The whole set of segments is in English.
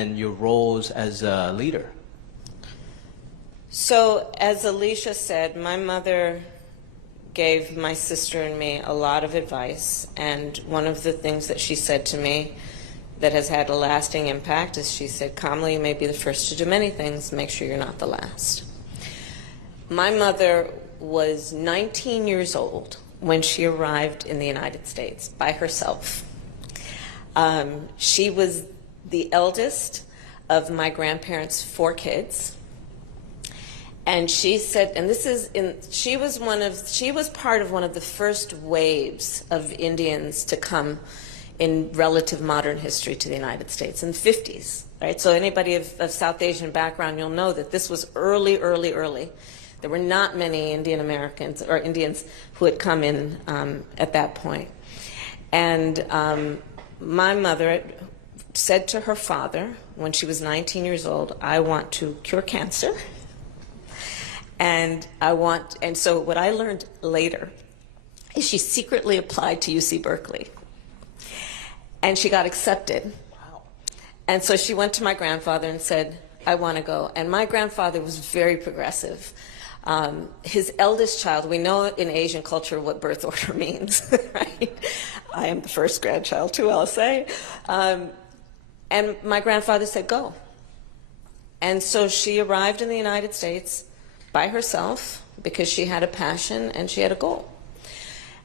and your roles as a leader? So, as Alicia said, my mother gave my sister and me a lot of advice, and one of the things that she said to me that has had a lasting impact is she said, "Kamala, you may be the first to do many things, make sure you're not the last." My mother was 19 years old when she arrived in the United States by herself. She was the eldest of my grandparents' 4 kids. And she said, and she was part of one of the first waves of Indians to come in relative modern history to the United States in the 50s, right? So anybody of South Asian background, you'll know that this was early. There were not many Indian Americans or Indians who had come in at that point. And my mother said to her father when she was 19 years old, "I want to cure cancer. And so what I learned later is she secretly applied to UC Berkeley. And she got accepted. Wow. And so she went to my grandfather and said, "I want to go." And my grandfather was very progressive. His eldest child, we know in Asian culture what birth order means, right? I am the first grandchild too, I'll say. And my grandfather said, "Go." And so she arrived in the United States by herself because she had a passion and she had a goal.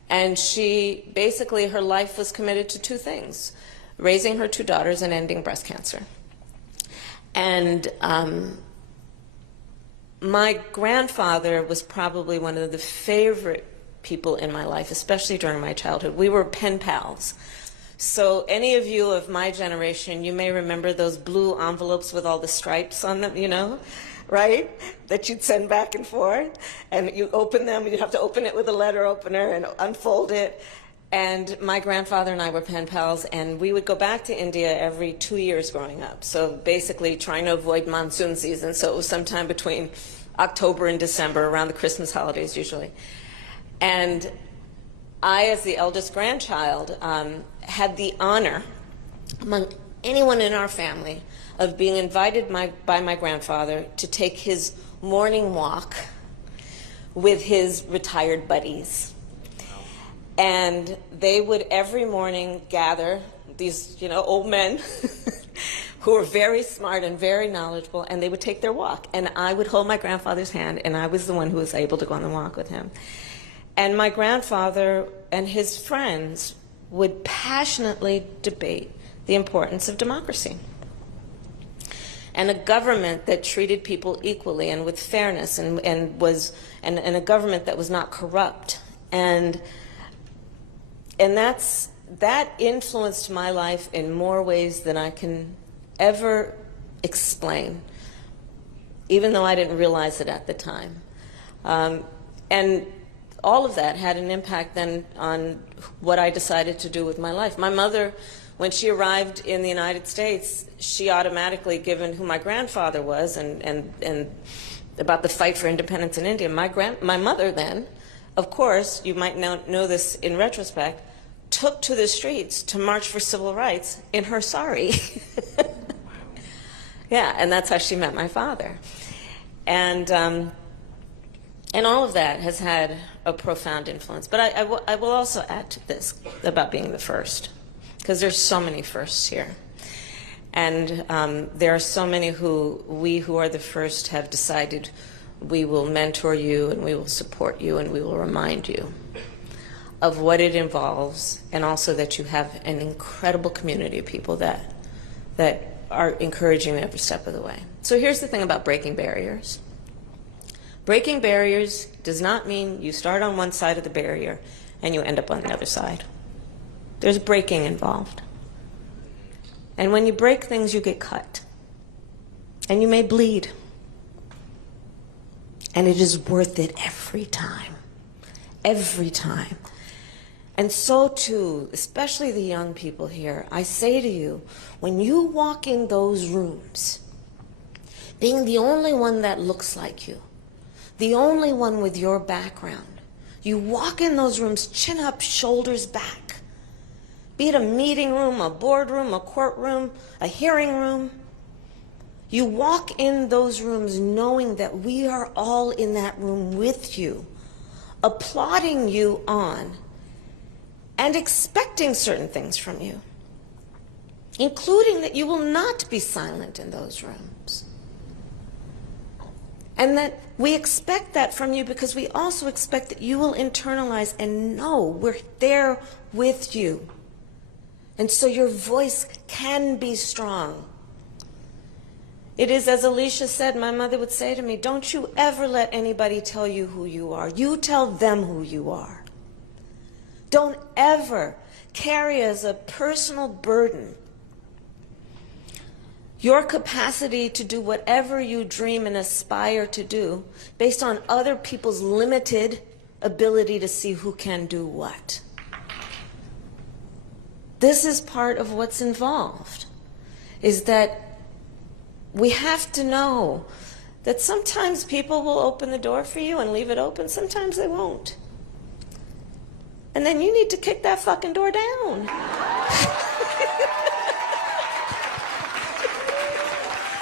And she basically, her life was committed to 2 things: raising her 2 daughters and ending breast cancer. And my grandfather was probably one of the favorite people in my life, especially during my childhood. We were pen pals. So any of you of my generation, you may remember those blue envelopes with all the stripes on them, you know, right? That you'd send back and forth. And you open them, you'd have to open it with a letter opener and unfold it. And my grandfather and I were pen pals, and we would go back to India every 2 years growing up. So basically trying to avoid monsoon season. So it was sometime between October and December, around the Christmas holidays usually. And I, as the eldest grandchild, had the honor, among anyone in our family, of being invited by my grandfather to take his morning walk with his retired buddies. And they would every morning gather, these old men who were very smart and very knowledgeable, and they would take their walk. And I would hold my grandfather's hand, and I was the one who was able to go on the walk with him. And my grandfather and his friends would passionately debate the importance of democracy and a government that treated people equally and with fairness, and a government that was not corrupt. And that influenced my life in more ways than I can ever explain, even though I didn't realize it at the time. And all of that had an impact then on what I decided to do with my life. My mother, when she arrived in the United States, she automatically, given who my grandfather was and about the fight for independence in India, my mother then, of course, you might know this in retrospect, took to the streets to march for civil rights in her sari. Yeah, and that's how she met my father. And all of that has had a profound influence. But I will also add to this about being the first, because there's so many firsts here. And there are so many who are the first have decided we will mentor you and we will support you and we will remind you of what it involves, and also that you have an incredible community of people that are encouraging you every step of the way. So here's the thing about breaking barriers. Breaking barriers does not mean you start on one side of the barrier and you end up on the other side. There's breaking involved. And when you break things, you get cut. And you may bleed. And it is worth it every time. Every time. And so too, especially the young people here, I say to you, when you walk in those rooms, being the only one that looks like you, the only one with your background, you walk in those rooms chin up, shoulders back. Be it a meeting room, a boardroom, a courtroom, a hearing room, You walk in those rooms knowing that we are all in that room with you, applauding you on, and expecting certain things from you, including that you will not be silent in those rooms. And that we expect that from you because we also expect that you will internalize and know we're there with you. And so your voice can be strong. It is, as Alicia said, my mother would say to me, don't you ever let anybody tell you who you are. You tell them who you are. Don't ever carry as a personal burden your capacity to do whatever you dream and aspire to do based on other people's limited ability to see who can do what. This is part of what's involved, is that we have to know that sometimes people will open the door for you and leave it open, sometimes they won't. And then you need to kick that fucking door down.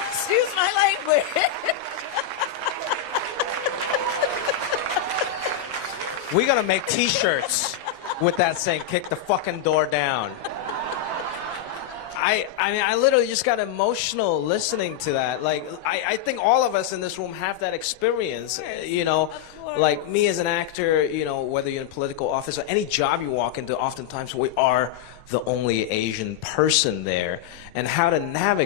Excuse my language. We're gonna make t-shirts with that saying, kick the fucking door down. I mean, I literally just got emotional listening to that. Like, I think all of us in this room have that experience, you know, like me as an actor, you know, whether you're in political office or any job you walk into, oftentimes we are the only Asian person there. And how to navigate